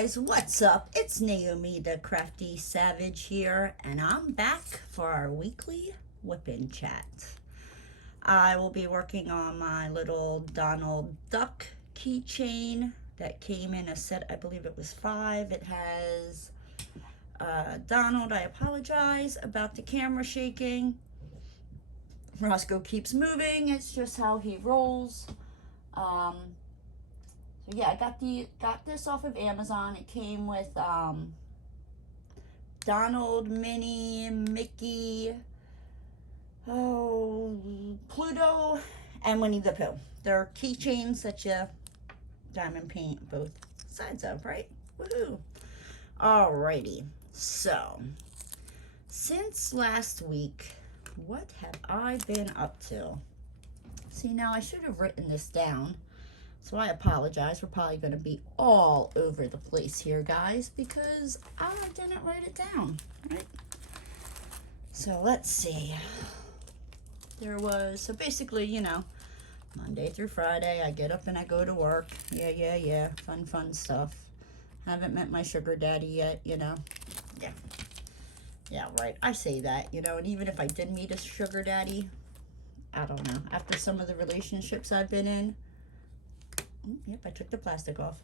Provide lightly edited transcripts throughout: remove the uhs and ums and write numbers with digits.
guys, what's up? It's Naomi the Crafty Savage here, and I'm back for our weekly Wip Chat. I will be working on my little Donald Duck keychain that came in a set. I believe it was 5. It has Donald. I apologize about the camera shaking. Roscoe keeps moving. It's just how he rolls. So yeah, I got this off of Amazon. It came with Donald, Minnie, Mickey, Pluto, and Winnie the Pooh. They're keychains that you diamond paint both sides of, right? Woohoo! Alrighty. So, since last week, what have I been up to? See, now I should have written this down. So I apologize. We're probably going to be all over the place here, guys, because I didn't write it down, right? So let's see. So basically, you know, Monday through Friday, I get up and I go to work. Yeah. Fun stuff. Haven't met my sugar daddy yet, you know. Yeah, right. I say that, you know, and even if I did meet a sugar daddy, I don't know. After some of the relationships I've been in, yep, I took the plastic off.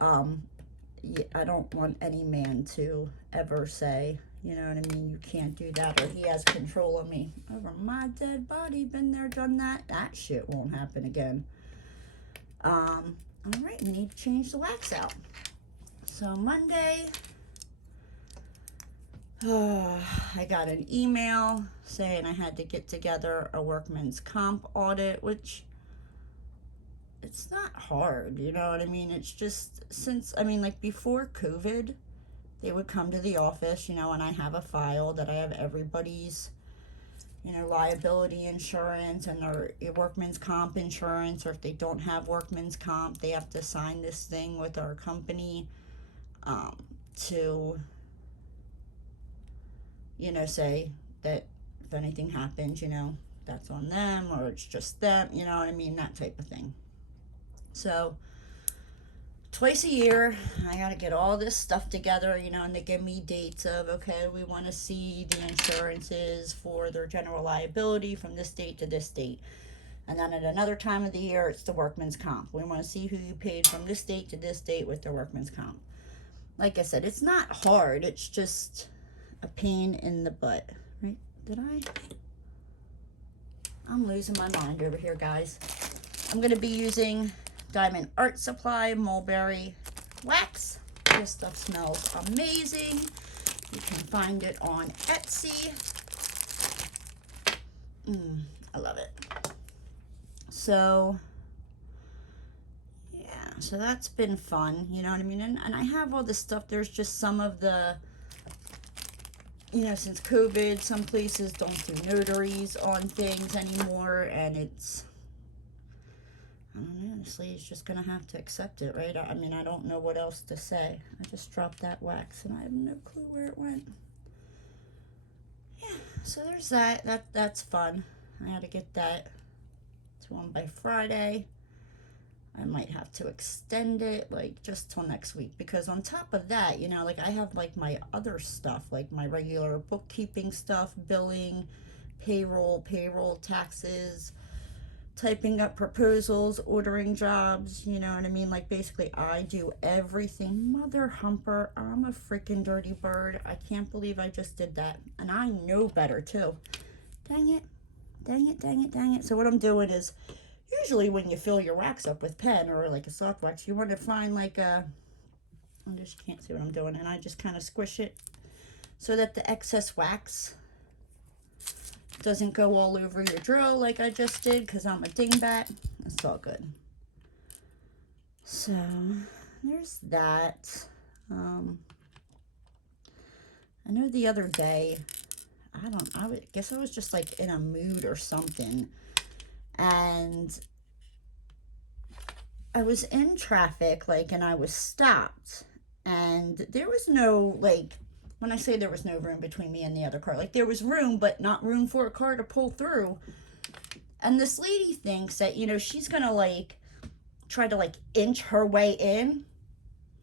Yeah, I don't want any man to ever say, you know what I mean, you can't do that, or he has control of me. Over my dead body, been there, done that. That shit won't happen again. All right, we need to change the wax out. So Monday, I got an email saying I had to get together a workman's comp audit, which it's not hard, you know what I mean? It's just, like before COVID, they would come to the office, you know, and I have a file that I have everybody's, you know, liability insurance and their workman's comp insurance, or if they don't have workman's comp, they have to sign this thing with our company to, you know, say that if anything happens, you know, that's on them, or it's just them, you know what I mean, that type of thing. So twice a year, I got to get all this stuff together, you know, and they give me dates of, okay, we want to see the insurances for their general liability from this date to this date. And then at another time of the year, it's the workman's comp. We want to see who you paid from this date to this date with their workman's comp. Like I said, it's not hard. It's just a pain in the butt, right? I'm losing my mind over here, guys. I'm going to be using Diamond Art Supply Mulberry Wax. This stuff smells amazing. You can find it on Etsy. I love it. So, yeah, so that's been fun, you know what I mean? And I have all this stuff. There's just some of the, you know, since COVID, some places don't do notaries on things anymore, and it's, I don't know, honestly, it's just going to have to accept it, right? I mean, I don't know what else to say. I just dropped that wax, and I have no clue where it went. Yeah, so there's that. That's fun. I had to get that to them by Friday. I might have to extend it, like, just till next week, because on top of that, you know, like, I have, like, my other stuff, like my regular bookkeeping stuff, billing, payroll, taxes, typing up proposals, ordering jobs, you know what I mean? Like, basically, I do everything. Mother humper, I'm a freaking dirty bird. I can't believe I just did that. And I know better, too. Dang it. So what I'm doing is, usually when you fill your wax up with pen or, like, a soft wax, you want to find, like, I just can't see what I'm doing. And I just kind of squish it so that the excess wax doesn't go all over your drill like I just did, because I'm a dingbat. It's all good. So there's that. I know the other day, I guess I was just like in a mood or something, and I was in traffic, like, and I was stopped, and there was no, like, when I say there was no room between me and the other car, like, there was room, but not room for a car to pull through. And this lady thinks that, you know, she's gonna, like, try to, like, inch her way in.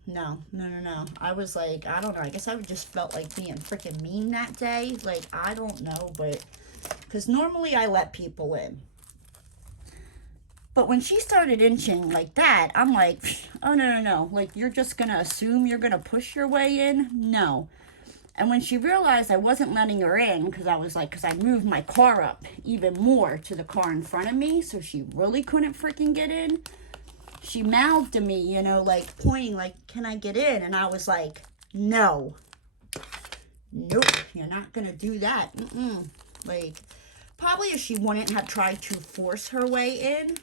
no. I was like, I don't know. I guess I just felt like being freaking mean that day. Like, I don't know, but because normally I let people in. But when she started inching like that, I'm like, oh, no. Like, you're just going to assume you're going to push your way in? No. And when she realized I wasn't letting her in, because I moved my car up even more to the car in front of me, so she really couldn't freaking get in, she mouthed to me, you know, like, pointing, like, can I get in? And I was like, no. Nope, you're not going to do that. Like, probably if she wouldn't have tried to force her way in,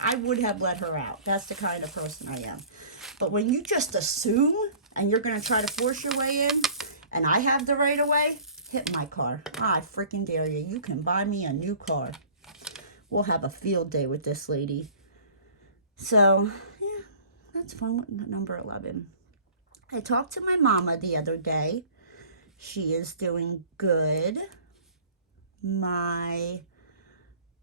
I would have let her out. That's the kind of person I am. But when you just assume and you're going to try to force your way in, and I have the right of way, hit my car. I freaking dare you. You can buy me a new car. We'll have a field day with this lady. So, yeah, that's fun. Number 11. I talked to my mama the other day. She is doing good. My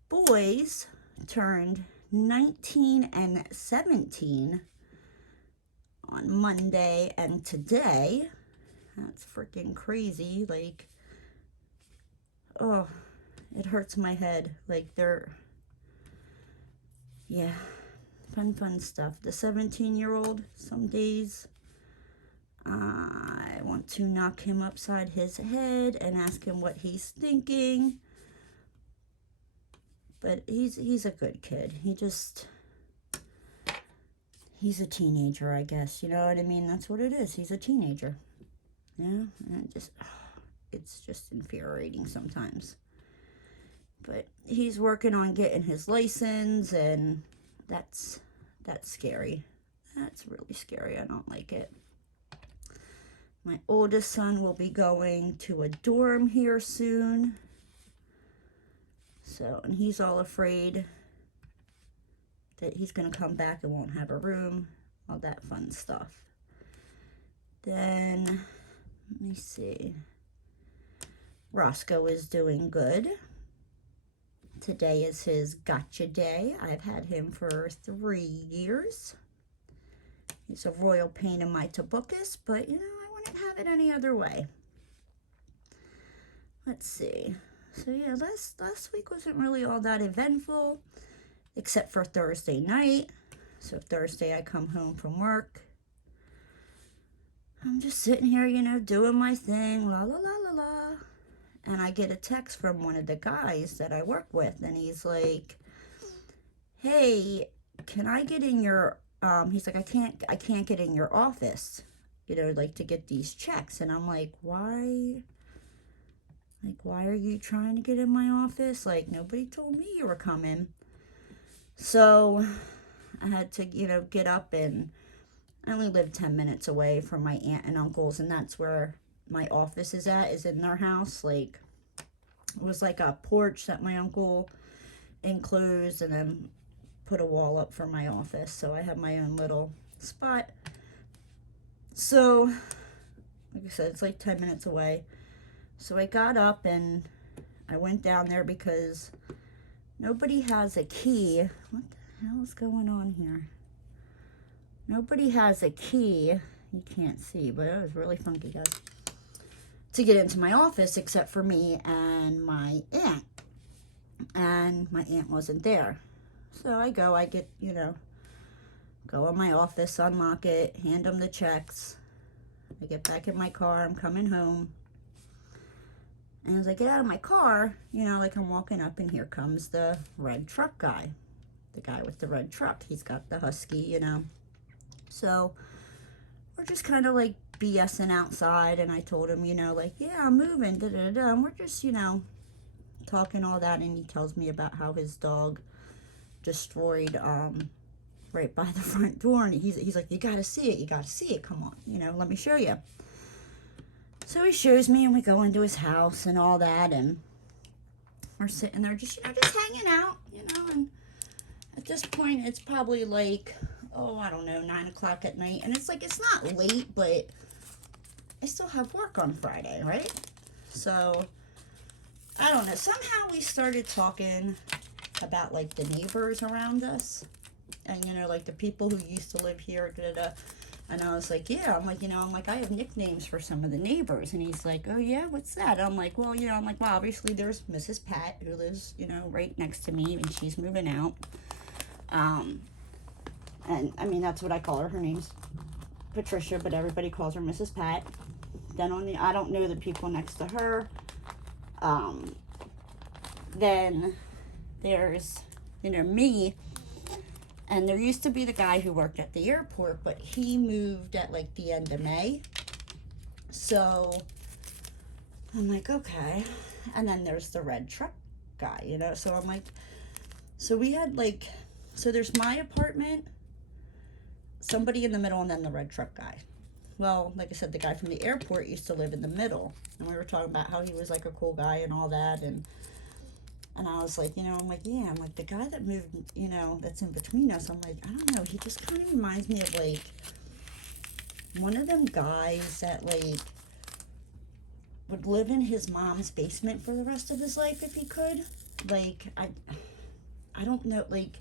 boys turned 19 and 17 on Monday and today. That's freaking crazy. Like, oh, it hurts my head. Like, yeah, fun stuff. The 17-year-old, some days, I want to knock him upside his head and ask him what he's thinking. But he's a good kid. He's a teenager, I guess. You know what I mean? That's what it is. He's a teenager. Yeah, and it's just infuriating sometimes. But he's working on getting his license, and that's scary. That's really scary. I don't like it. My oldest son will be going to a dorm here soon. So, and he's all afraid that he's going to come back and won't have a room. All that fun stuff. Then, let me see. Roscoe is doing good. Today is his gotcha day. I've had him for 3 years. He's a royal pain in my tobacco, but, you know, I wouldn't have it any other way. Let's see. So, yeah, last week wasn't really all that eventful, except for Thursday night. So, Thursday I come home from work. I'm just sitting here, you know, doing my thing, la la la la la. And I get a text from one of the guys that I work with, and he's like, hey, can I get in your, he's like, I can't get in your office, you know, like, to get these checks. And I'm like, why? Like, why are you trying to get in my office? Like, nobody told me you were coming. So I had to, you know, get up, and I only live 10 minutes away from my aunt and uncle's, and that's where my office is in their house. Like, it was like a porch that my uncle enclosed and then put a wall up for my office. So I have my own little spot. So, like I said, it's like 10 minutes away. So I got up and I went down there because nobody has a key. What the hell is going on here? Nobody has a key. You can't see, but it was really funky, guys. To get into my office except for me and my aunt. And my aunt wasn't there. So I get, you know, go in my office, unlock it, hand them the checks. I get back in my car, I'm coming home. And as I get out of my car, you know, like, I'm walking up, and here comes the red truck guy. The guy with the red truck. He's got the Husky, you know. So we're just kind of like BSing outside, and I told him, you know, like, yeah, I'm moving, da-da-da. And we're just, you know, talking all that, and he tells me about how his dog destroyed right by the front door, and he's like, you gotta see it, come on, you know, let me show you. So he shows me, and we go into his house and all that, and we're sitting there just, you know, just hanging out, you know. And at this point, it's probably like, oh, I don't know, 9 o'clock at night, and it's like, it's not late, but I still have work on Friday, right? So I don't know, somehow we started talking about, like, the neighbors around us, and, you know, like, the people who used to live here, da-da-da. And I was like, yeah. I'm like, I'm like, I have nicknames for some of the neighbors. And he's like, oh, yeah, what's that? I'm like, well, I'm like, well, obviously there's Mrs. Pat, who lives, right next to me, and she's moving out. And, I mean, that's what I call her. Her name's Patricia, but everybody calls her Mrs. Pat. Then I don't know the people next to her. Then there's, me. And there used to be the guy who worked at the airport, but he moved at like the end of May. So I'm like, okay. And then there's the red truck guy, So I'm like, so we had like, so there's my apartment, somebody in the middle, and then the red truck guy. Well, like I said, the guy from the airport used to live in the middle. And we were talking about how he was like a cool guy and all that. And I was like, I'm like, yeah, I'm like, the guy that moved, that's in between us, I'm like, I don't know, he just kind of reminds me of, like, one of them guys that, like, would live in his mom's basement for the rest of his life if he could. Like, I don't know, like,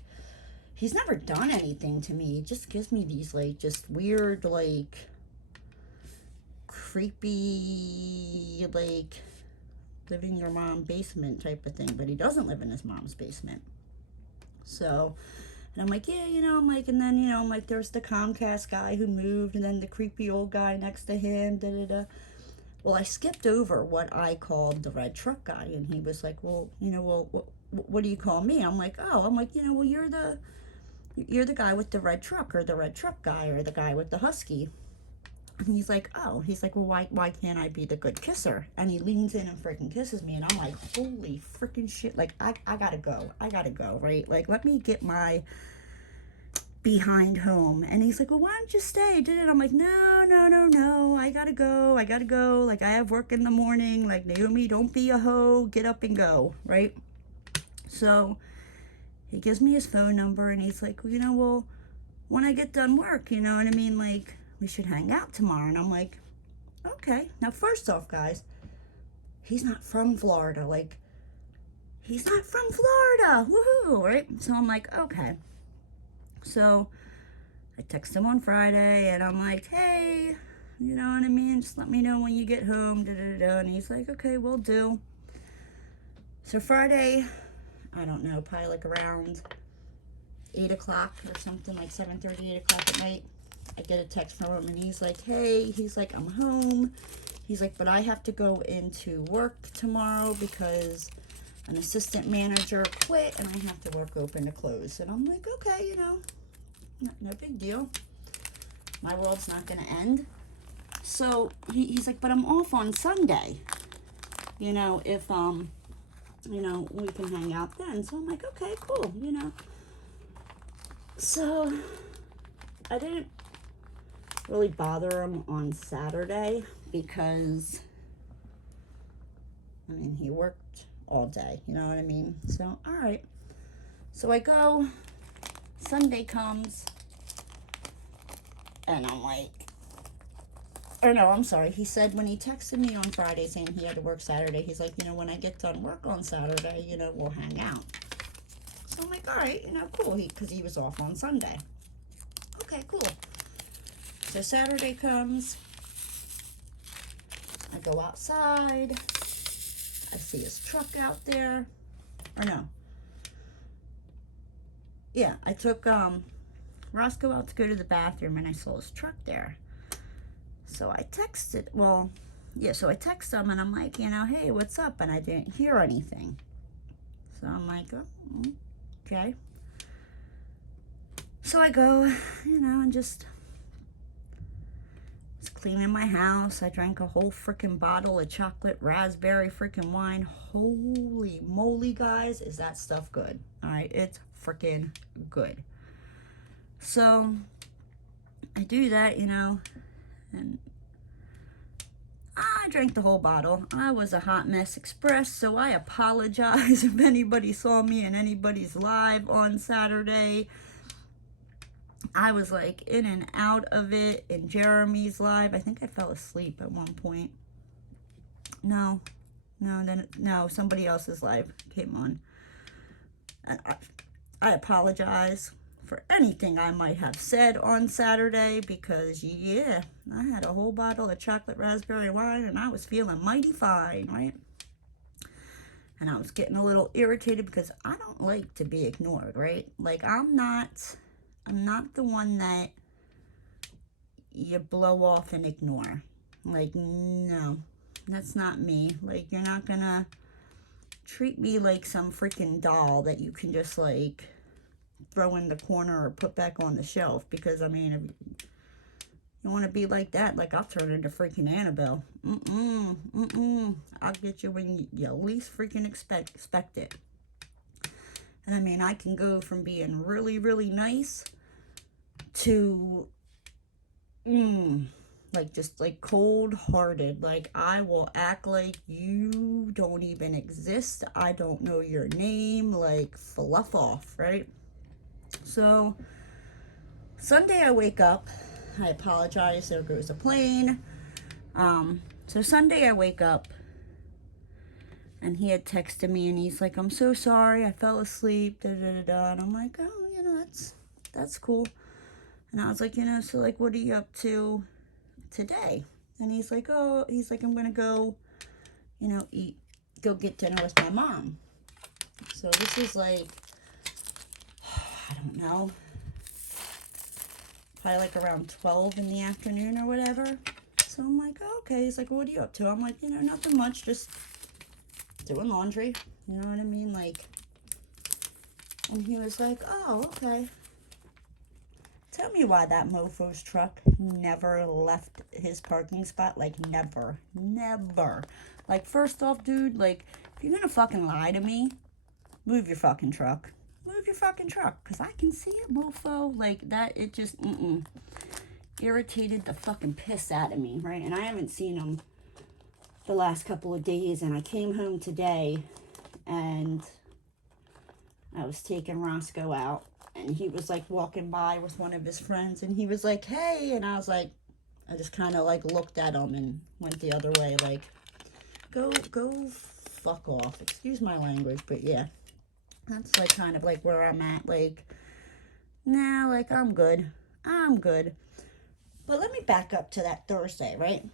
he's never done anything to me. He just gives me these, like, just weird, like, creepy, like, live in your mom's basement type of thing, but he doesn't live in his mom's basement. So, and I'm like, yeah, I'm like, and then, I'm like, there's the Comcast guy who moved, and then the creepy old guy next to him, da-da-da. Well, I skipped over what I called the red truck guy, and he was like, well, what do you call me? I'm like, oh, I'm like, well, you're the guy with the red truck, or the red truck guy, or the guy with the husky. And he's like, oh, he's like, well, why can't I be the good kisser? And he leans in and freaking kisses me. And I'm like, holy freaking shit. Like, I gotta go, right? Like, let me get my behind home. And he's like, well, why don't you stay? I'm like, no. I gotta go. Like, I have work in the morning. Like, Naomi, don't be a hoe. Get up and go, right? So he gives me his phone number. And he's like, well, when I get done work, you know what I mean? Like, we should hang out tomorrow. And I'm like, okay. Now, first off, guys, he's not from Florida. Like, he's not from Florida. Woohoo, right? So I'm like, okay. So I text him on Friday, and I'm like, hey, you know what I mean? Just let me know when you get home, da-da-da-da. And he's like, okay, will do. So Friday, I don't know, probably like around 8 o'clock or something, like 7:30, 8 o'clock at night, I get a text from him, and he's like, hey, he's like, I'm home. He's like, but I have to go into work tomorrow because an assistant manager quit, and I have to work open to close. And I'm like, okay, no big deal. My world's not going to end. So he's like, but I'm off on Sunday, if, we can hang out then. So I'm like, okay, cool, So I didn't really bother him on Saturday because, he worked all day, you know what I mean? So, all right. So I go, Sunday comes, and I'm like, or no, I'm sorry. He said when he texted me on Friday saying he had to work Saturday, he's like, when I get done work on Saturday, we'll hang out. So I'm like, all right, cool, because he was off on Sunday. Okay, cool. So Saturday comes, I go outside, I see his truck out there, or no. Yeah, I took Roscoe out to go to the bathroom, and I saw his truck there. So I texted, so I text him, and I'm like, hey, what's up? And I didn't hear anything. So I'm like, oh, okay. So I go, and just was cleaning my house. I drank a whole freaking bottle of chocolate raspberry freaking wine. Holy moly, guys, is that stuff good? All right, it's freaking good. So I do that, and I drank the whole bottle. I was a hot mess express, so I apologize if anybody saw me in anybody's live on Saturday. I was like in and out of it in Jeremy's live. I think I fell asleep at one point. No, somebody else's live came on. I apologize for anything I might have said on Saturday, because yeah, I had a whole bottle of chocolate raspberry wine and I was feeling mighty fine, right? And I was getting a little irritated because I don't like to be ignored, right? Like, I'm not the one that you blow off and ignore. Like, no, that's not me. Like, you're not gonna treat me like some freaking doll that you can just, like, throw in the corner or put back on the shelf. Because, I mean, if you want to be like that, like, I'll turn into freaking Annabelle. I'll get you when you least freaking expect it. And, I mean, I can go from being really, really nice to, like, just, like, cold-hearted. Like, I will act like you don't even exist. I don't know your name. Like, fluff off, right? So, Sunday I wake up. I apologize. There goes a plane. So Sunday I wake up, and he had texted me, and he's like, I'm so sorry. I fell asleep, And I'm like, oh, you know, that's cool. And I was like, you know, so, like, what are you up to today? And he's like, I'm going to go, you know, go get dinner with my mom. So this is like, I don't know, probably like around 12 in the afternoon or whatever. So I'm like, oh, okay. He's like, well, what are you up to? I'm like, you know, nothing much, just doing laundry. You know what I mean? Like, and he was like, oh, okay. Tell me why that mofo's truck never left his parking spot. Like, never. Like, first off, dude, like, if you're gonna fucking lie to me, move your fucking truck. Move your fucking truck. Because I can see it, mofo. Like, that, it just, irritated the fucking piss out of me, right? And I haven't seen him the last couple of days. And I came home today, and I was taking Roscoe out. And he was, like, walking by with one of his friends, and he was like, hey, and I was like, I just kind of, like, looked at him and went the other way, like, go fuck off. Excuse my language, but yeah, that's, like, kind of, like, where I'm at, like, nah, like, I'm good. But let me back up to that Thursday, right?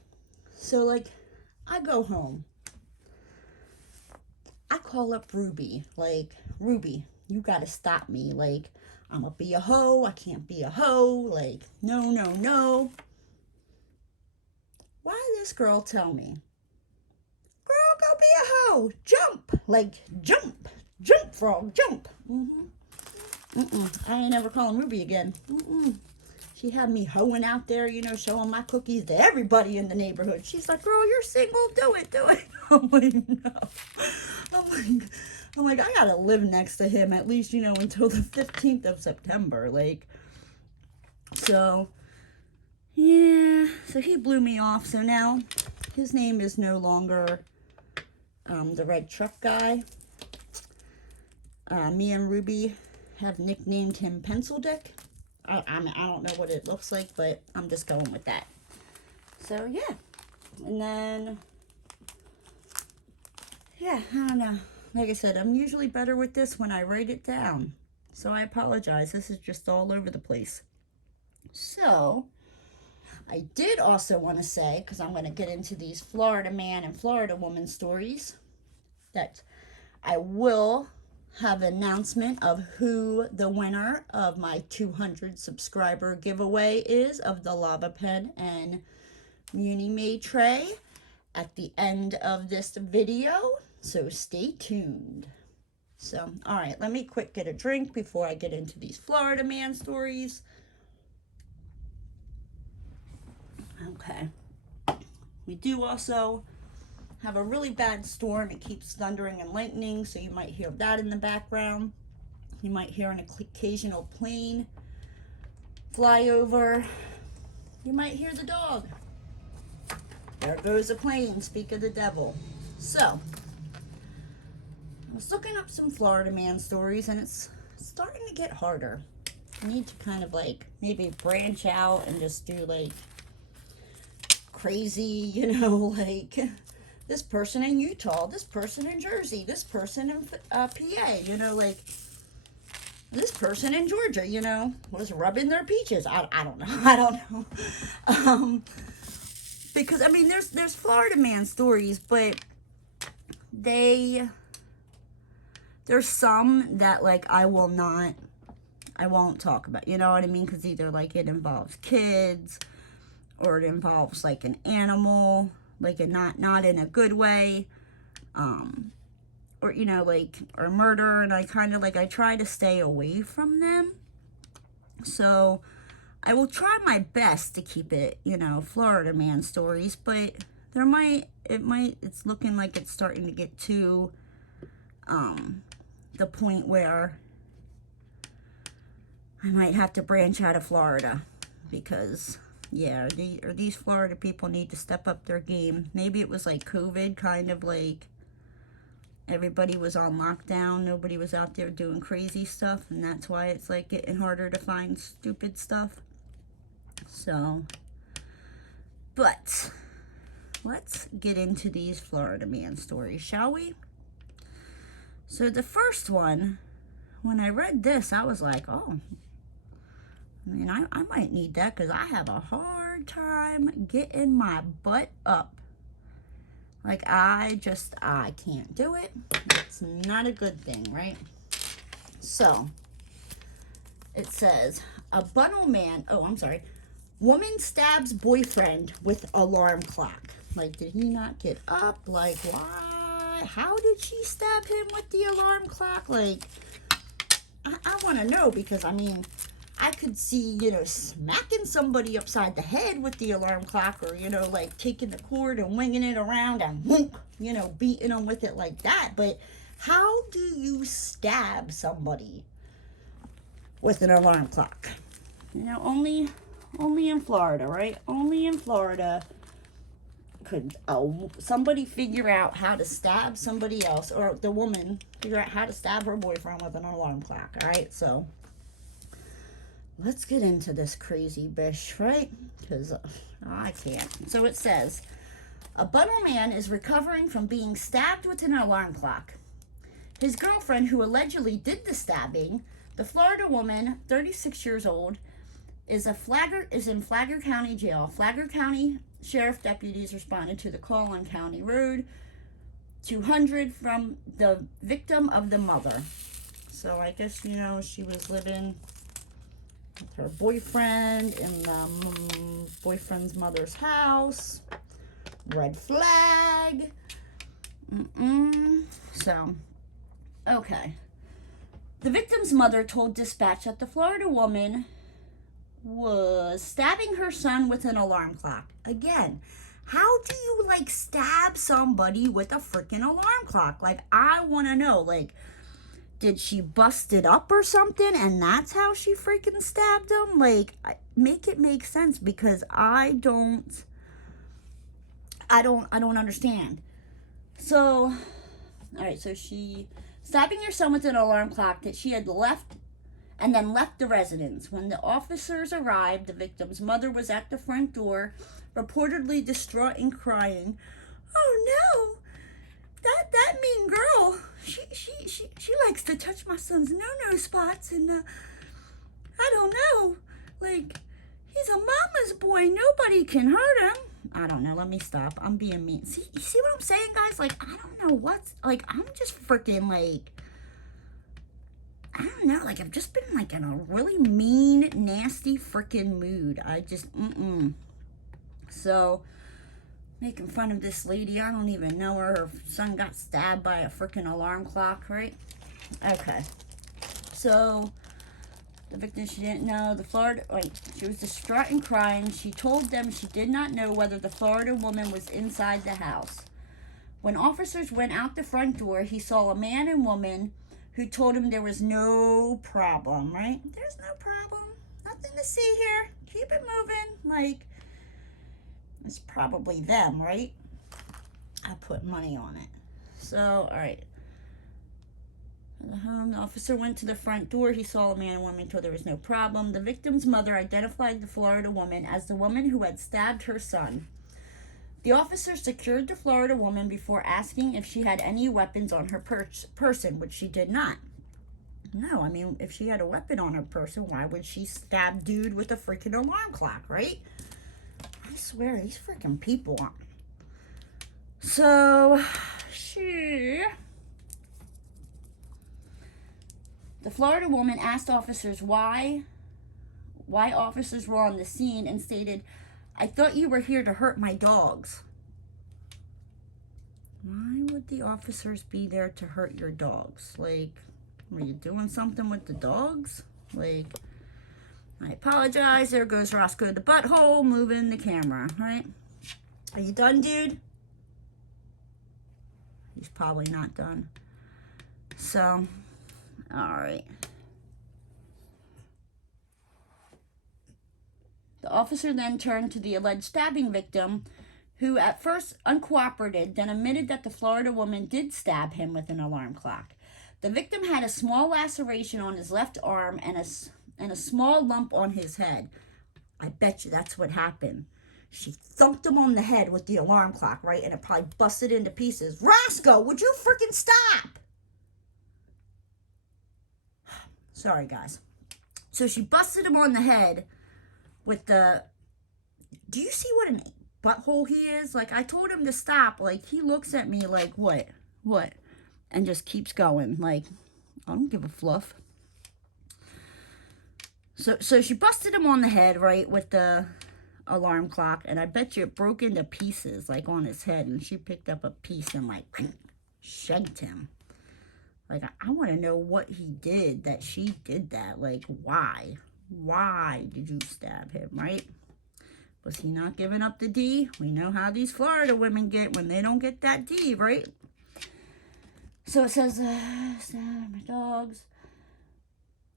So, like, I go home. I call up Ruby, like, Ruby, you gotta stop me, like, I'm gonna be a hoe. I can't be a hoe. Like, no. Why this girl tell me? Girl, go be a hoe. Jump. Like, jump. Jump, frog, jump. I ain't never calling Ruby again. She had me hoeing out there, you know, showing my cookies to everybody in the neighborhood. She's like, girl, you're single. Do it. I'm like, no. I'm like, I gotta live next to him at least, you know, until the 15th of September. Like, so, yeah. So he blew me off. So now his name is no longer the red truck guy. Me and Ruby have nicknamed him Pencil Dick. I don't know what it looks like, but I'm just going with that. So, yeah. And then, yeah, I don't know. Like I said, I'm usually better with this when I write it down. So I apologize. This is just all over the place. So, I did also want to say, because I'm going to get into these Florida man and Florida woman stories, that I will have an announcement of who the winner of my 200 subscriber giveaway is of the lava pen and Munimade tray at the end of this video. So stay tuned. So, all right, let me quick get a drink before I get into these Florida man stories. Okay. We do also have a really bad storm. It keeps thundering and lightning, so you might hear that in the background. You might hear an occasional plane fly over. You might hear the dog. There goes a plane, speak of the devil. So, I was looking up some Florida man stories, and it's starting to get harder. I need to kind of, like, maybe branch out and just do, like, crazy, you know, like, this person in Utah, this person in Jersey, this person in PA, you know, like, this person in Georgia, you know, was rubbing their peaches. I don't know. I don't know. Because, I mean, there's Florida man stories, but there's some that, like, I won't talk about, you know what I mean? Because either, like, it involves kids, or it involves, like, an animal, like, not in a good way, or, you know, like, or murder, and I kind of, like, I try to stay away from them. So I will try my best to keep it, you know, Florida man stories, but it's looking like it's starting to get to the point where I might have to branch out of Florida, because, yeah, these Florida people need to step up their game. Maybe it was like COVID, kind of like everybody was on lockdown, nobody was out there doing crazy stuff, and that's why it's like getting harder to find stupid stuff. So, but let's get into these Florida man stories, shall we? So the first one, when I read this, I was like, oh, I mean, I might need that, because I have a hard time getting my butt up. Like, I can't do it. It's not a good thing, right? So, it says, woman stabs boyfriend with alarm clock. Like, did he not get up? Like, why? How did she stab him with the alarm clock? Like, I want to know, because, I mean, I could see, you know, smacking somebody upside the head with the alarm clock, or, you know, like taking the cord and winging it around and, you know, beating them with it like that. But how do you stab somebody with an alarm clock? You know, only in Florida, right? Only in Florida could somebody figure out how to stab somebody else, or the woman figure out how to stab her boyfriend with an alarm clock, all right? So let's get into this crazy bish, right? Because I can't. So it says, a Bunnell man is recovering from being stabbed with an alarm clock. His girlfriend, who allegedly did the stabbing, the Florida woman, 36 years old, is in Flagler County Jail. Flagler County Sheriff deputies responded to the call on County Road 200 from the victim of the mother. So I guess, you know, she was living with her boyfriend in the boyfriend's mother's house. Red flag. So, okay. The victim's mother told dispatch that the Florida woman was stabbing her son with an alarm clock. Again, how do you, like, stab somebody with a freaking alarm clock? Like, I want to know, like, did she bust it up or something, and that's how she freaking stabbed him? Like, make it make sense, because I don't understand. So, all right, so she stabbing her son with an alarm clock that she had left the residence. When the officers arrived, the victim's mother was at the front door, reportedly distraught and crying. Oh no, that mean girl, she likes to touch my son's no spots, and I don't know, like, he's a mama's boy, nobody can hurt him. I don't know, let me stop, I'm being mean. See, you see what I'm saying, guys? Like, I don't know what's, like, I'm just freaking, like, I don't know, like, I've just been, like, in a really mean, nasty freaking mood. I just, So, making fun of this lady, I don't even know her. Her son got stabbed by a freaking alarm clock, right? Okay. So, the victim, she didn't know. She was distraught and crying. She told them she did not know whether the Florida woman was inside the house. When officers went out the front door, he saw a man and woman who told him there was no problem, right? There's no problem. Nothing to see here. Keep it moving. Like, it's probably them, right? I put money on it. So, all right. The officer went to the front door. He saw a man and woman, told there was no problem. The victim's mother identified the Florida woman as the woman who had stabbed her son. The officer secured the Florida woman before asking if she had any weapons on her person, which she did not. No, I mean, if she had a weapon on her person, why would she stab dude with a freaking alarm clock, right? I swear, these freaking people. So, the Florida woman asked officers why officers were on the scene and stated, "I thought you were here to hurt my dogs." Why would the officers be there to hurt your dogs? Like, were you doing something with the dogs? Like, I apologize. There goes Roscoe the butthole moving the camera, right? Are you done, dude? He's probably not done. So, all right. The officer then turned to the alleged stabbing victim, who at first uncooperated, then admitted that the Florida woman did stab him with an alarm clock. The victim had a small laceration on his left arm and a small lump on his head. I bet you that's what happened. She thumped him on the head with the alarm clock, right? And it probably busted into pieces. Roscoe, would you freaking stop? Sorry, guys. So she busted him on the head with the... Do you see what an butthole he is? Like, I told him to stop. Like, he looks at me like, what? And just keeps going. Like, I don't give a fluff. So she busted him on the head, right, with the alarm clock. And I bet you it broke into pieces, like, on his head. And she picked up a piece and, like, shanked him. Like, I want to know what he did that she did that. Like, why? Why did you stab him, right? Was he not giving up the D? We know how these Florida women get when they don't get that D, right? So it says, stab my dogs.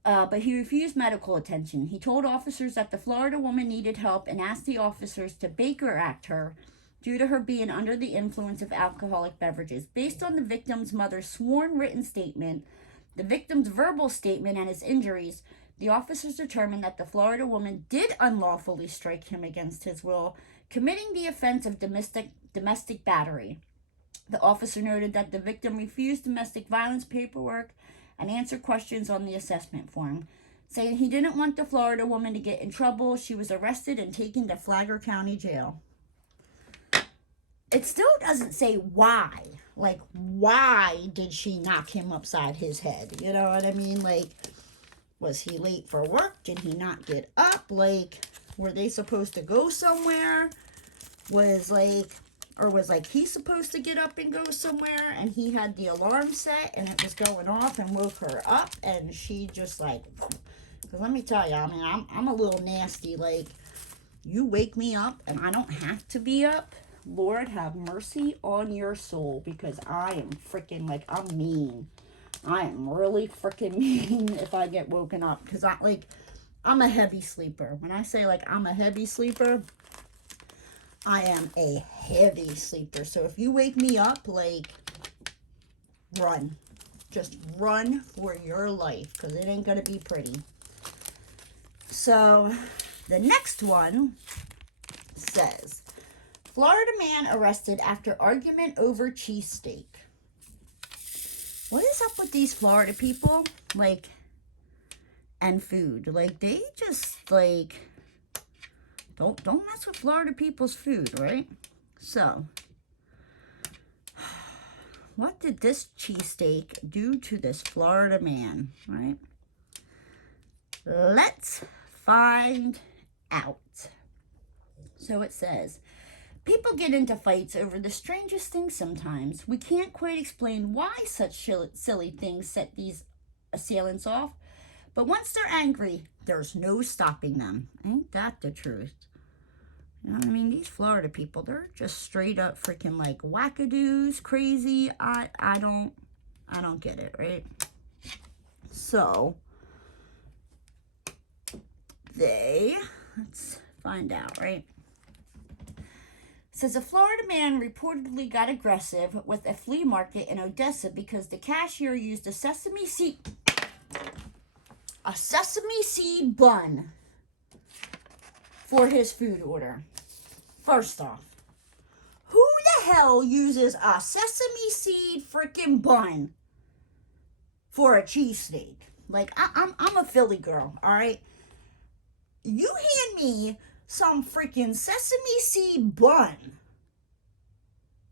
But he refused medical attention. He told officers that the Florida woman needed help and asked the officers to Baker Act her due to her being under the influence of alcoholic beverages. Based on the victim's mother's sworn written statement, the victim's verbal statement, and his injuries, the officers determined that the Florida woman did unlawfully strike him against his will, committing the offense of domestic battery. The officer noted that the victim refused domestic violence paperwork and answered questions on the assessment form, saying he didn't want the Florida woman to get in trouble. She was arrested and taken to Flagler County Jail. It still doesn't say why. Like, why did she knock him upside his head? You know what I mean? Like, was he late for work? Did he not get up? Like, were they supposed to go somewhere? Was he supposed to get up and go somewhere, and he had the alarm set and it was going off and woke her up, and she just like, because let me tell you, I mean, I'm a little nasty. Like, you wake me up and I don't have to be up. Lord, have mercy on your soul, because I am freaking, like, I'm mean. I am really freaking mean if I get woken up, because I'm a heavy sleeper. When I say, like, I'm a heavy sleeper, I am a heavy sleeper. So if you wake me up, like, run. Just run for your life, because it ain't going to be pretty. So the next one says, Florida man arrested after argument over cheesesteak. What is up with these Florida people? Like, and food. Like, they just, like, don't mess with Florida people's food, right? So, what did this cheesesteak do to this Florida man, right? Let's find out. So it says, people get into fights over the strangest things sometimes. We can't quite explain why such silly things set these assailants off. But once they're angry, there's no stopping them. Ain't that the truth? You know what I mean? These Florida people, they're just straight up freaking like wackadoos, crazy. I don't get it, right? So, let's find out, right? Says a Florida man reportedly got aggressive with a flea market in Odessa because the cashier used a sesame seed bun for his food order. First off, who the hell uses a sesame seed freaking bun for a cheesesteak? Like, I'm a Philly girl, all right? You hand me some freaking sesame seed bun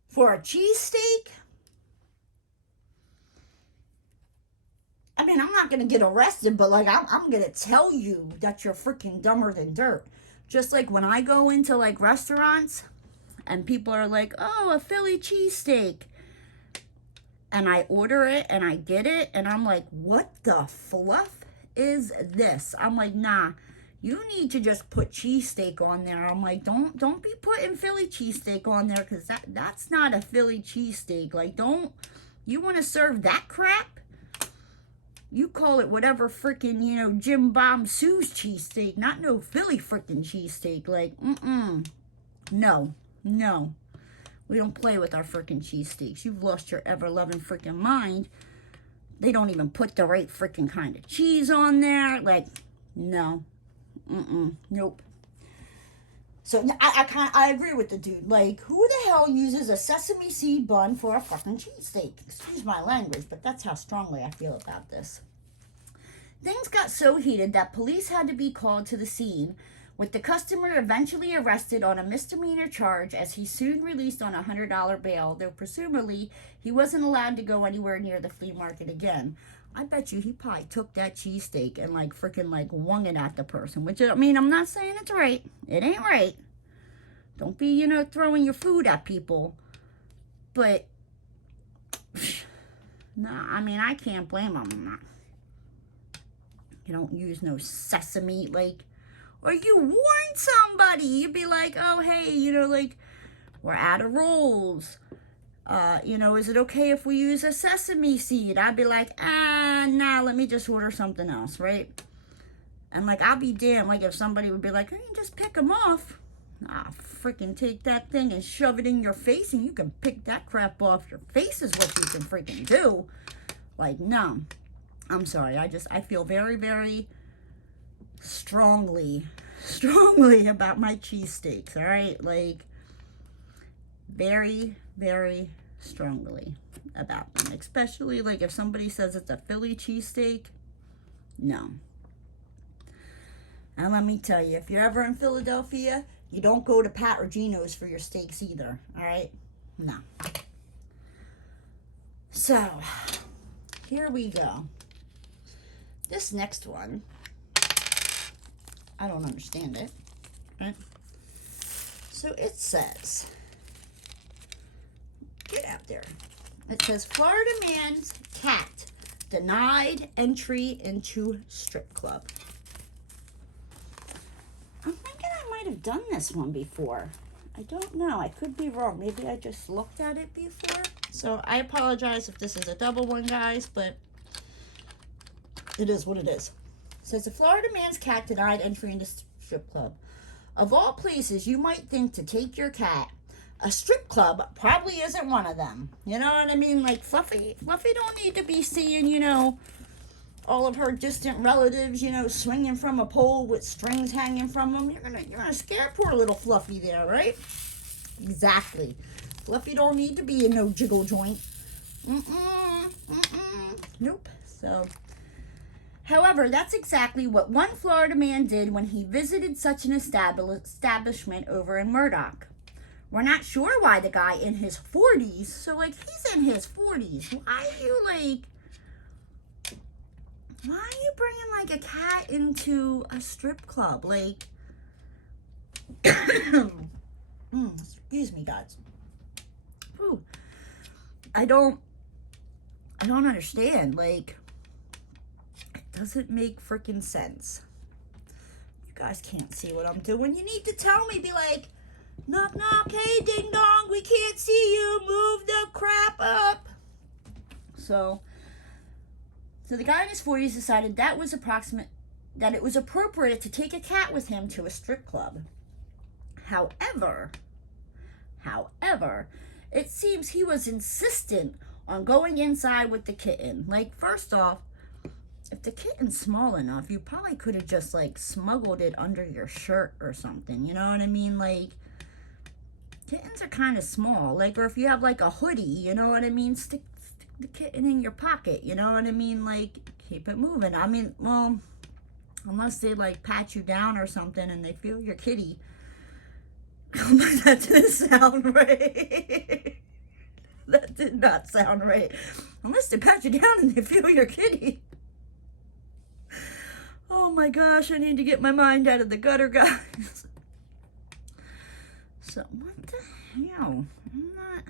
for a cheesesteak. I mean, I'm not going to get arrested, but like, I'm going to tell you that you're freaking dumber than dirt. Just like when I go into like restaurants and people are like, oh, a Philly cheesesteak. And I order it and I get it and I'm like, what the fluff is this? I'm like, nah, you need to just put cheesesteak on there. I'm like, don't be putting Philly cheesesteak on there, because that's not a Philly cheesesteak. Like, you want to serve that crap? You call it whatever freaking, Jim Bomb Sue's cheesesteak, not no Philly freaking cheesesteak. Like, no. We don't play with our freaking cheesesteaks. You've lost your ever-loving freaking mind. They don't even put the right freaking kind of cheese on there. Like, no. Nope. So, I agree with the dude. Like, who the hell uses a sesame seed bun for a fucking cheesesteak? Excuse my language, but that's how strongly I feel about this. Things got so heated that police had to be called to the scene, with the customer eventually arrested on a misdemeanor charge as he soon released on a $100 bail, though presumably he wasn't allowed to go anywhere near the flea market again. I bet you he probably took that cheesesteak and like freaking like wung it at the person, which, I mean, I'm not saying it's right. It ain't right. Don't be, throwing your food at people. But, nah, I mean, I can't blame them. You don't use no sesame, like, or you warn somebody. You'd be like, oh, hey, like, we're out of rolls. Is it okay if we use a sesame seed? I'd be like, nah, let me just order something else, right? And, like, I'll be damned, like, if somebody would be like, oh, you just pick them off. Nah, freaking take that thing and shove it in your face, and you can pick that crap off your face is what you can freaking do. Like, no. I'm sorry. I feel very, very strongly about my cheesesteaks, all right? Like, very, very strongly about them. Especially, like, if somebody says it's a Philly cheesesteak, no. And let me tell you, if you're ever in Philadelphia, you don't go to Pat or Gino's for your steaks either, all right? No. So, here we go. This next one, I don't understand it, right? So it says, get out there. It says, Florida man's cat denied entry into strip club. I'm thinking I might have done this one before. I don't know. I could be wrong. Maybe I just looked at it before. So I apologize if this is a double one, guys, but it is what it is. It says, a Florida man's cat denied entry into strip club. Of all places you might think to take your cat, a strip club probably isn't one of them. You know what I mean? Like, Fluffy don't need to be seeing, all of her distant relatives, swinging from a pole with strings hanging from them. You're gonna scare poor little Fluffy there, right? Exactly. Fluffy don't need to be in no jiggle joint. Nope. So, however, that's exactly what one Florida man did when he visited such an establishment over in Murdoch. We're not sure why the guy in his 40s, so, like, he's in his 40s. Why are you bringing, like, a cat into a strip club? Like, excuse me, guys. Whew. I don't understand. Like, it doesn't make freaking sense. You guys can't see what I'm doing. You need to tell me. Be like, knock, knock, hey, ding dong, we can't see you. Move the crap up. So the guy in his 40s decided that it was appropriate to take a cat with him to a strip club. However, it seems he was insistent on going inside with the kitten. Like, first off, if the kitten's small enough, you probably could have just, like, smuggled it under your shirt or something. You know what I mean? Like, kittens are kind of small. Like, or if you have, like, a hoodie, you know what I mean? Stick the kitten in your pocket, you know what I mean? Like, keep it moving. I mean, well, unless they like pat you down or something and they feel your kitty. That didn't sound right. That did not sound right. Unless they pat you down and they feel your kitty. Oh my gosh, I need to get my mind out of the gutter, guys. So, what the hell? I'm not...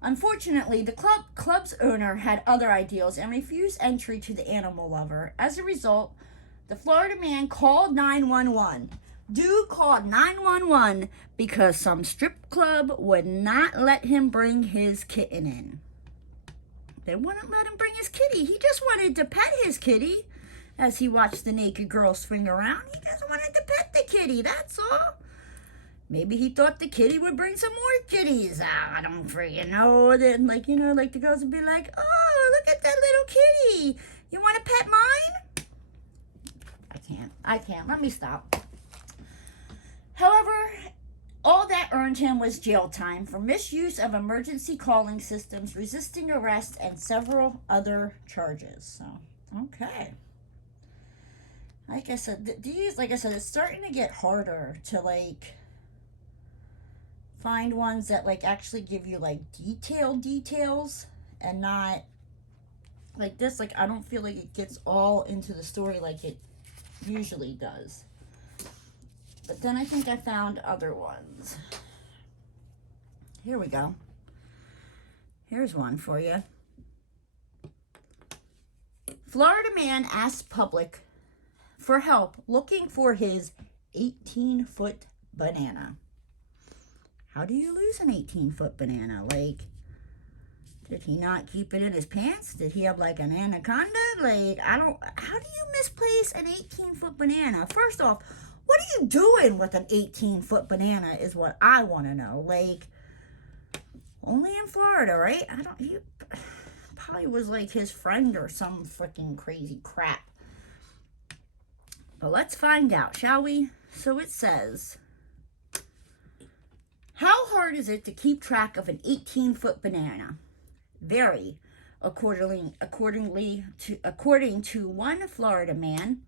Unfortunately, the club's owner had other ideals and refused entry to the animal lover. As a result, the Florida man called 911. Dude called 911 because some strip club would not let him bring his kitten in. They wouldn't let him bring his kitty. He just wanted to pet his kitty as he watched the naked girl swing around. He just wanted to pet the kitty, that's all. Maybe he thought the kitty would bring some more kitties. I don't freaking know. Then, like, you know, like the girls would be like, oh, look at that little kitty. You want to pet mine? I can't. Let me stop. However, all that earned him was jail time for misuse of emergency calling systems, resisting arrest, and several other charges. So, okay. Like I said, it's starting to get harder to, like, find ones that, like, actually give you, like, detailed details and not, like this, like, I don't feel like it gets all into the story like it usually does. But then I think I found other ones. Here we go. Here's one for you. Florida man asks public for help looking for his 18-foot banana. How do you lose an 18-foot banana? Like, did he not keep it in his pants? Did he have like an anaconda? Like, how do you misplace an 18-foot banana? First off, what are you doing with an 18-foot banana is what I want to know. Like, only in Florida, right? He probably was like his friend or some freaking crazy crap. But let's find out, shall we? So it says, how hard is it to keep track of an 18-foot banana? Very, according to one Florida man.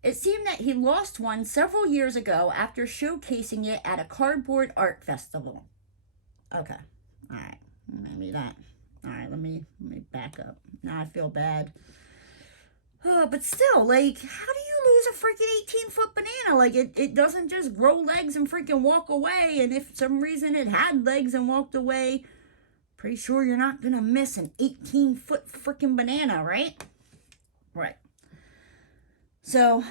It seemed that he lost one several years ago after showcasing it at a cardboard art festival. Okay. All right. Maybe that. All right, let me back up. Now I feel bad. Oh, but still, like, how do you lose a freaking 18-foot banana? Like, it doesn't just grow legs and freaking walk away. And if for some reason it had legs and walked away, pretty sure you're not going to miss an 18-foot freaking banana, right? Right. So,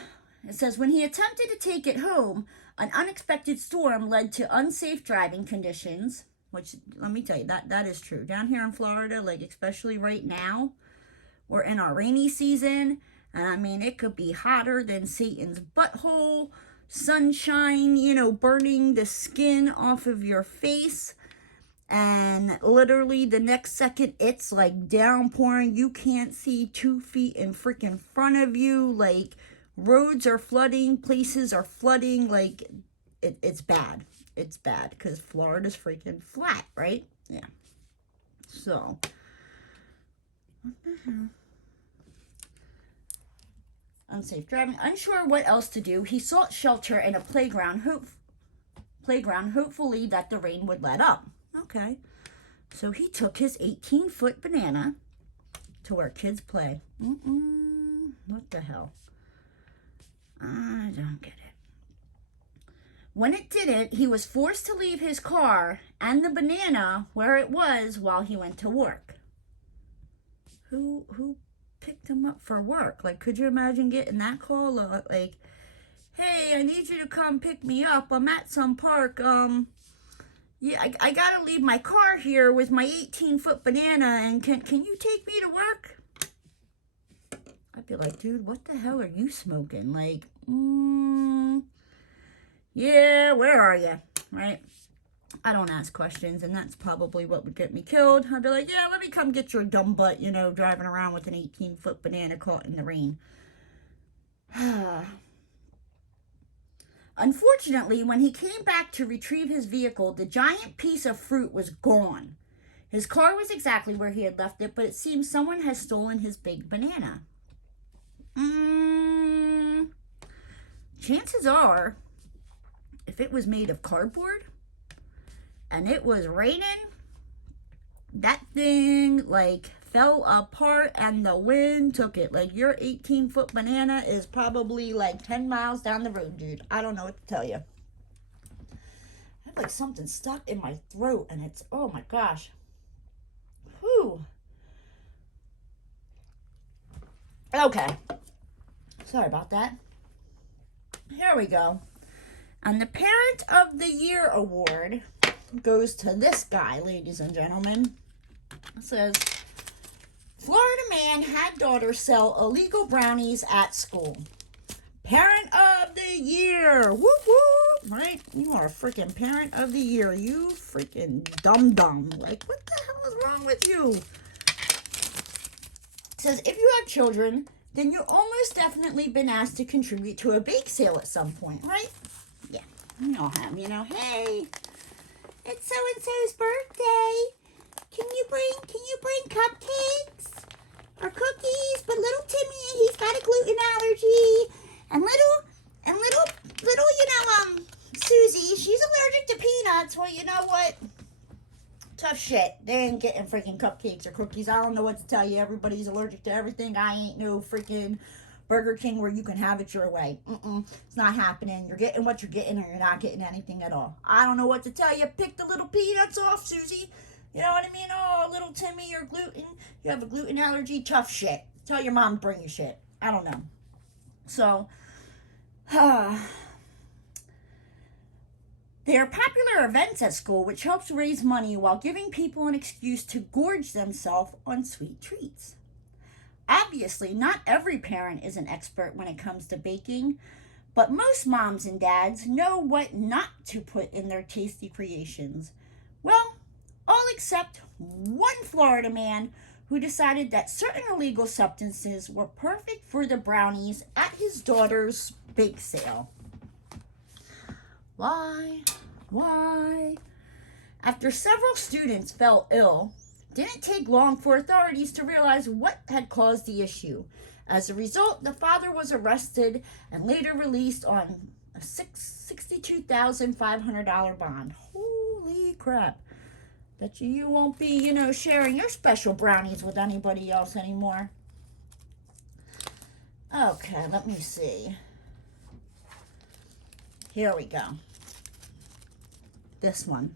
it says, when he attempted to take it home, an unexpected storm led to unsafe driving conditions, which, let me tell you, that is true. Down here in Florida, like, especially right now, we're in our rainy season, and I mean, it could be hotter than Satan's butthole, sunshine, you know, burning the skin off of your face, and literally the next second, it's like downpouring. You can't see 2 feet in freaking front of you. Like, roads are flooding, places are flooding. Like, it's bad. It's bad because Florida's freaking flat, right? Yeah. So, what the hell? Unsafe driving. Unsure what else to do, he sought shelter in a playground, hopefully that the rain would let up. Okay. So he took his 18-foot banana to where kids play. What the hell? I don't get it. When it didn't, he was forced to leave his car and the banana where it was while he went to work. Who picked him up for work? Like, could you imagine getting that call? Like, hey, I need you to come pick me up. I'm at some park. Yeah, I gotta leave my car here with my 18-foot banana, and can you take me to work? I'd be like, dude, what the hell are you smoking? Like, yeah, where are you? Right? I don't ask questions, and that's probably what would get me killed. I'd be like, yeah, let me come get your dumb butt, you know, driving around with an 18-foot banana caught in the rain. Unfortunately, when he came back to retrieve his vehicle, the giant piece of fruit was gone. His car was exactly where he had left it, but it seems someone has stolen his big banana. Chances are, if it was made of cardboard and it was raining, that thing like fell apart and the wind took it. Like, your 18-foot banana is probably like 10 miles down the road, dude. I don't know what to tell you. I have like something stuck in my throat and it's, oh my gosh. Whew. Okay. Sorry about that. Here we go. And the Parent of the Year award goes to this guy, ladies and gentlemen. It says, Florida man had daughter sell illegal brownies at school. Parent of the Year. Whoop, whoop. Right? You are a freaking Parent of the Year. You freaking dum-dum. Like, what the hell is wrong with you? It says, if you have children, then you've almost definitely been asked to contribute to a bake sale at some point, right? Yeah, we all have, you know, hey, it's so-and-so's birthday. Can you bring cupcakes or cookies? But little Timmy, he's got a gluten allergy. And little, Susie, she's allergic to peanuts. Well, you know what? Tough shit. They ain't getting freaking cupcakes or cookies. I don't know what to tell you. Everybody's allergic to everything. I ain't no freaking Burger King where you can have it your way. It's not happening. You're getting what you're getting or you're not getting anything at all. I don't know what to tell you. Pick the little peanuts off, Susie. You know what I mean? Oh, little Timmy, you're gluten. You have a gluten allergy. Tough shit. Tell your mom to bring you shit. I don't know. So, there are popular events at school which helps raise money while giving people an excuse to gorge themselves on sweet treats. Obviously, not every parent is an expert when it comes to baking, but most moms and dads know what not to put in their tasty creations. Well, all except one Florida man who decided that certain illegal substances were perfect for the brownies at his daughter's bake sale. Why? After several students fell ill, didn't take long for authorities to realize what had caused the issue. As a result, the father was arrested and later released on a $62,500 bond. Holy crap. Bet you won't be, sharing your special brownies with anybody else anymore. Okay, let me see. Here we go. This one.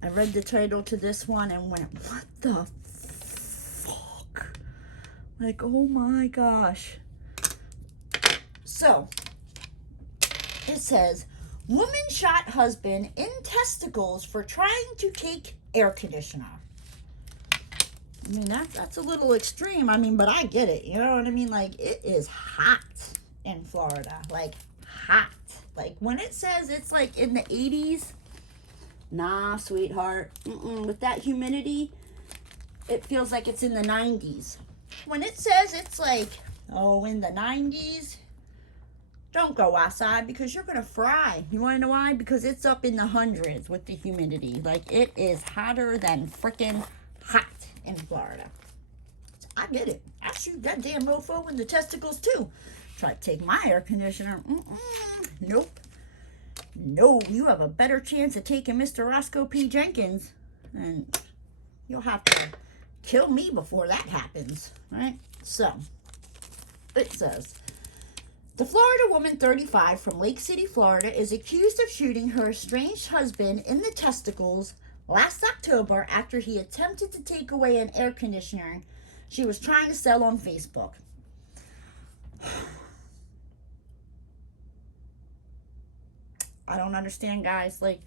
I read the title to this one and went, what the fuck? Like, oh my gosh. So, it says, woman shot husband in testicles for trying to take air conditioner. I mean, that's a little extreme. But I get it. You know what I mean? Like, it is hot in Florida. Like, hot. Like, when it says it's like in the 80s, nah, sweetheart. With that humidity, it feels like it's in the 90s. When it says it's like, in the 90s, don't go outside because you're going to fry. You want to know why? Because it's up in the hundreds with the humidity. Like, it is hotter than freaking hot in Florida. I get it. I shoot that damn mofo in the testicles too. Try to take my air conditioner. Nope. No, you have a better chance of taking Mr. Roscoe P. Jenkins. And you'll have to kill me before that happens. Right? So, it says, the Florida woman, 35, from Lake City, Florida, is accused of shooting her estranged husband in the testicles last October after he attempted to take away an air conditioner she was trying to sell on Facebook. I don't understand, guys. Like,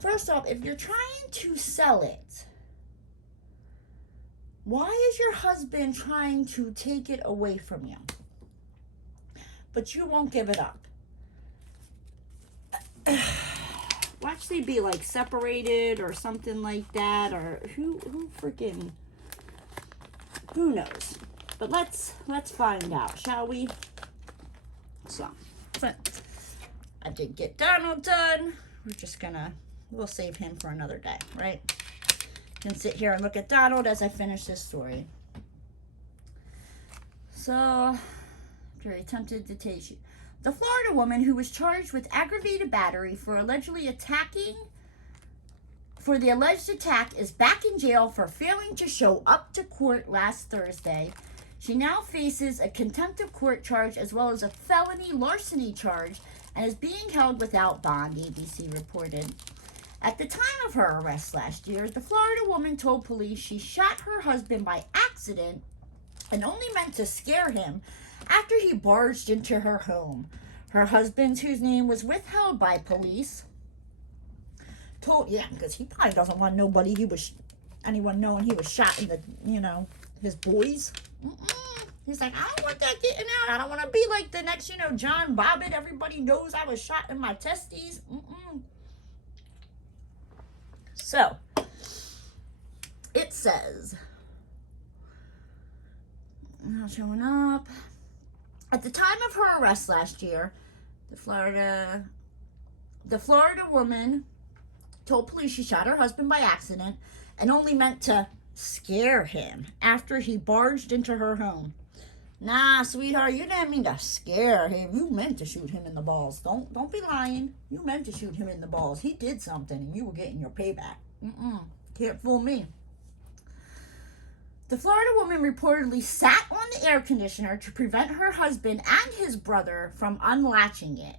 first off, if you're trying to sell it, why is your husband trying to take it away from you? But you won't give it up. Watch they be like separated or something like that, or who knows? But let's find out, shall we? So, I did get Donald done. We'll save him for another day, right? can sit here and look at Donald as I finish this story. So, after he attempted to take you. The Florida woman who was charged with aggravated battery for the alleged attack is back in jail for failing to show up to court last Thursday. She now faces a contempt of court charge as well as a felony larceny charge and is being held without bond, ABC reported. At the time of her arrest last year, the Florida woman told police she shot her husband by accident and only meant to scare him after he barged into her home. Her husband, whose name was withheld by police, because he probably doesn't want anyone knowing he was shot in the, his boys. He's like, I don't want that getting out. I don't want to be like the next, John Bobbitt. Everybody knows I was shot in my testes. So, it says, not showing up. At the time of her arrest last year, the Florida woman told police she shot her husband by accident and only meant to scare him after he barged into her home. Nah, sweetheart, you didn't mean to scare him. You meant to shoot him in the balls. Don't be lying. You meant to shoot him in the balls. He did something and you were getting your payback. Can't fool me. The Florida woman reportedly sat on the air conditioner to prevent her husband and his brother from unlatching it.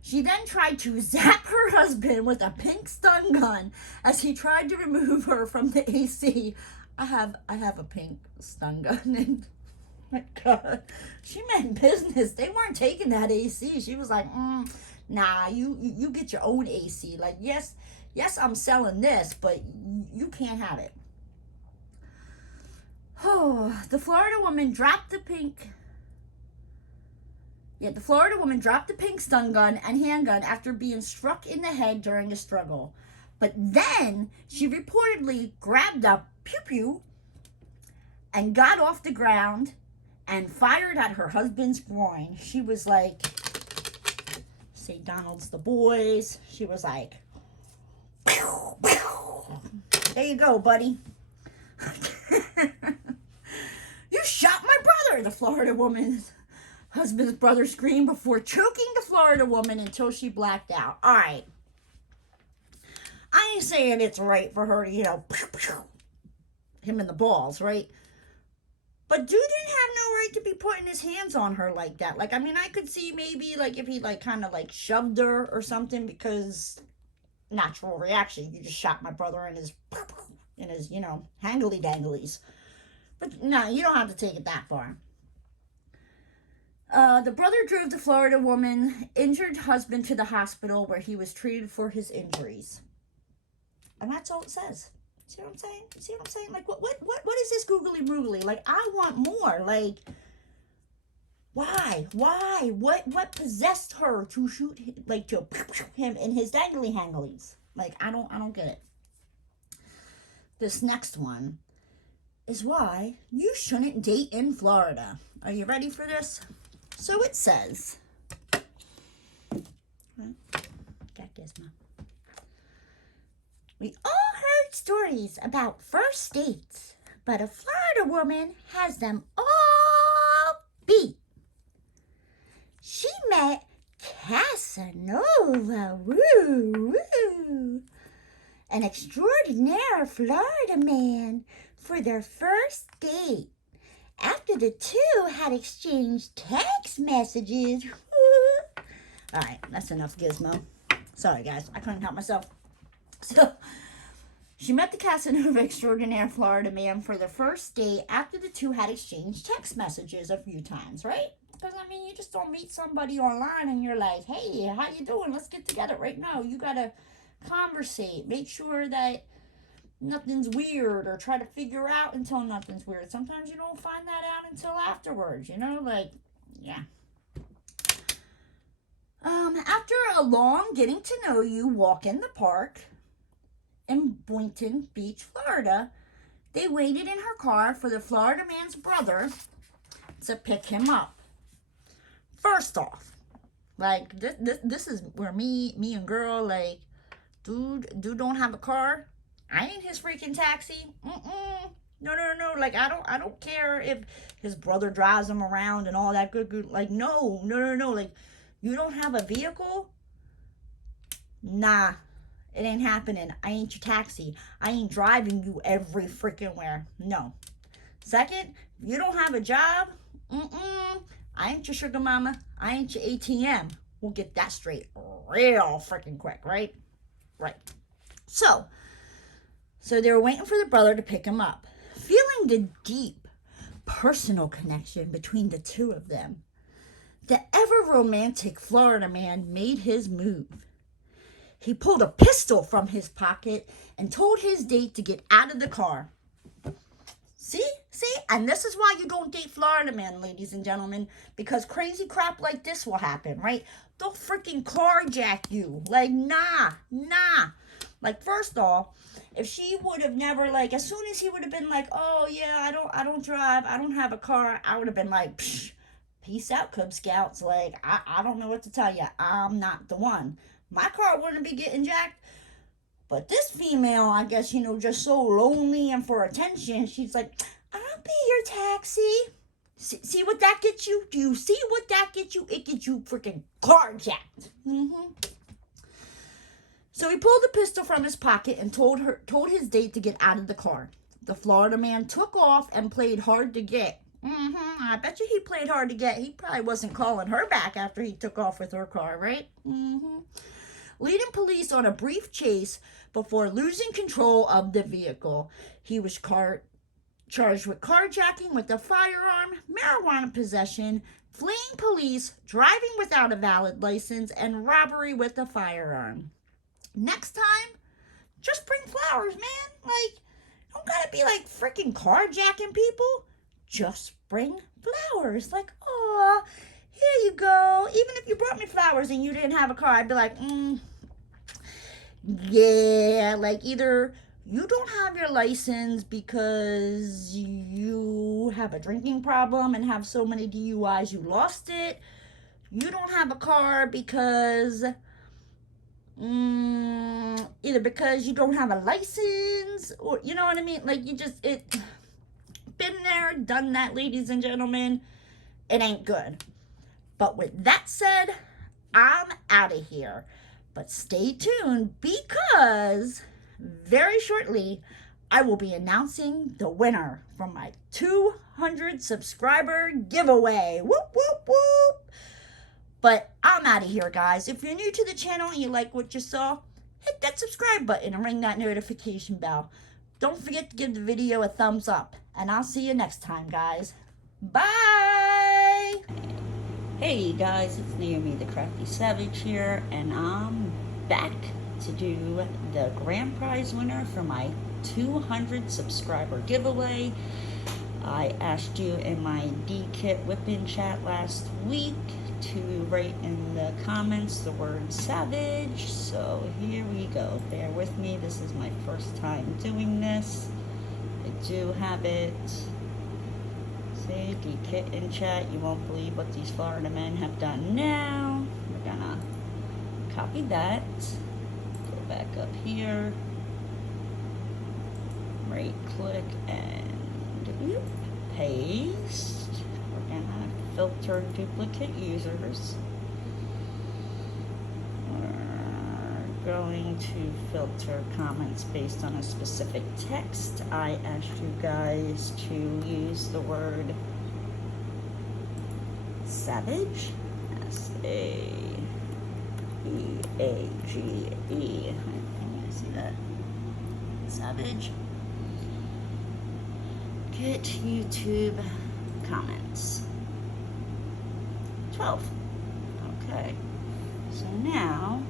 She then tried to zap her husband with a pink stun gun as he tried to remove her from the AC. I have a pink stun gun, and my God, she meant business. They weren't taking that AC. She was like, nah, you get your own AC. Like, yes, I'm selling this, but you can't have it. Oh, the Florida woman dropped the pink stun gun and handgun after being struck in the head during a struggle. But then she reportedly grabbed a pew-pew and got off the ground and fired at her husband's groin. She was like, say Donald's the boys. She was like, pew, pew. There you go, buddy. You shot my brother, the Florida woman's husband's brother screamed before choking the Florida woman until she blacked out. All right. I ain't saying it's right for her to, pew, pew, him in the balls, right? But dude didn't have no right to be putting his hands on her like that. Like, I mean, I could see maybe, like, if he, like, kind of, like, shoved her or something because natural reaction. You just shot my brother in his, hangly-danglies. But, no, you don't have to take it that far. The brother drove the Florida woman injured husband to the hospital where he was treated for his injuries. And that's all it says. See what I'm saying? Like, what is this googly-moogly? Like, I want more. Like, why? What possessed her to shoot him, like, to him in his dangly-hanglies? Like, I don't get it. This next one is why you shouldn't date in Florida. Are you ready for this? So it says, got Gizmo. We all heard stories about first dates, but a Florida woman has them all beat. She met Casanova, an extraordinaire Florida man, for their first date. After the two had exchanged text messages. All right, that's enough Gizmo. Sorry, guys. I couldn't help myself. So, she met the Casanova extraordinaire Florida man for the first date after the two had exchanged text messages a few times, right? Because, I mean, you just don't meet somebody online and you're like, hey, how you doing? Let's get together right now. You got to conversate. Make sure that nothing's weird or try to figure out until nothing's weird. Sometimes you don't find that out until afterwards, like, yeah. After a long getting to know you walk in the park in Boynton Beach, Florida, they waited in her car for the Florida man's brother to pick him up. First off, like, this is where me and girl, like, dude don't have a car. I ain't his freaking taxi. No, no, no. Like, I don't care if his brother drives him around and all that good. Like, no, no, no, no. Like, you don't have a vehicle? Nah, it ain't happening. I ain't your taxi. I ain't driving you every freaking where. No. Second, if you don't have a job, I ain't your sugar mama. I ain't your ATM. We'll get that straight real freaking quick, right? Right. So they were waiting for the brother to pick him up. Feeling the deep personal connection between the two of them, the ever-romantic Florida man made his move. He pulled a pistol from his pocket and told his date to get out of the car. See? And this is why you don't date Florida men, ladies and gentlemen, because crazy crap like this will happen, right? They'll freaking carjack you. Like, nah. Like, first off, if she would have never, like, as soon as he would have been like, oh, yeah, I don't drive, I don't have a car, I would have been like, psh, peace out, Cub Scouts. Like, I don't know what to tell you. I'm not the one. My car wouldn't be getting jacked. But this female, I guess, just so lonely and for attention, she's like, I'll be your taxi. See what that gets you? Do you see what that gets you? It gets you freaking carjacked. So he pulled the pistol from his pocket and told his date to get out of the car. The Florida man took off and played hard to get. I bet you he played hard to get. He probably wasn't calling her back after he took off with her car, right? Leading police on a brief chase before losing control of the vehicle. He was charged with carjacking with a firearm, marijuana possession, fleeing police, driving without a valid license, and robbery with a firearm. Next time, just bring flowers, man. Like, don't gotta be like freaking carjacking people. Just bring flowers. Like, oh, here you go. Even if you brought me flowers and you didn't have a car, I'd be like, yeah, like either you don't have your license because you have a drinking problem and have so many DUIs you lost it. You don't have a car because either because you don't have a license or, you know what I mean? Like, been there, done that, ladies and gentlemen. It ain't good. But with that said, I'm out of here. But stay tuned because very shortly I will be announcing the winner from my 200 subscriber giveaway. Whoop, whoop, whoop. But I'm out of here, guys. If you're new to the channel and you like what you saw, hit that subscribe button and ring that notification bell. Don't forget to give the video a thumbs up. And I'll see you next time, guys. Bye! Hey guys, it's Naomi the Crafty Savage here, and I'm back to do the grand prize winner for my 200 subscriber giveaway. I asked you in my D-Kit whipping chat last week to write in the comments the word savage, so here we go. Bear with me, this is my first time doing this. I do have it. See, D-Kit in chat. You won't believe what these Florida men have done now. We're gonna copy that. Go back up here. Right click and paste. We're gonna filter duplicate users. We're going to filter comments based on a specific text. I asked you guys to use the word savage. S-A-V-A-G-E. I see that. Savage. Get YouTube comments. 12. Okay. So now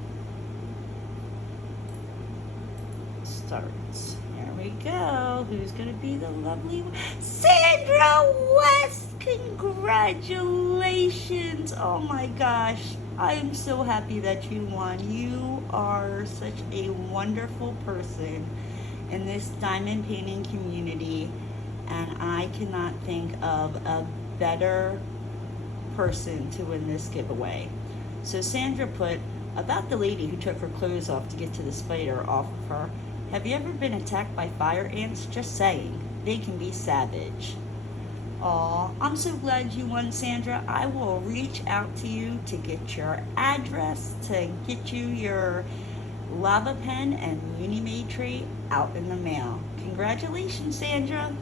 starts. Here we go. Who's gonna be the lovely Sandra West? Congratulations! Oh my gosh. I am so happy that you won. You are such a wonderful person in this diamond painting community, and I cannot think of a better person to win this giveaway. So Sandra put about the lady who took her clothes off to get to the spider off of her. Have you ever been attacked by fire ants? Just saying. They can be savage. Aw, I'm so glad you won, Sandra. I will reach out to you to get your address, to get you your lava pen and Munimade tray out in the mail. Congratulations, Sandra.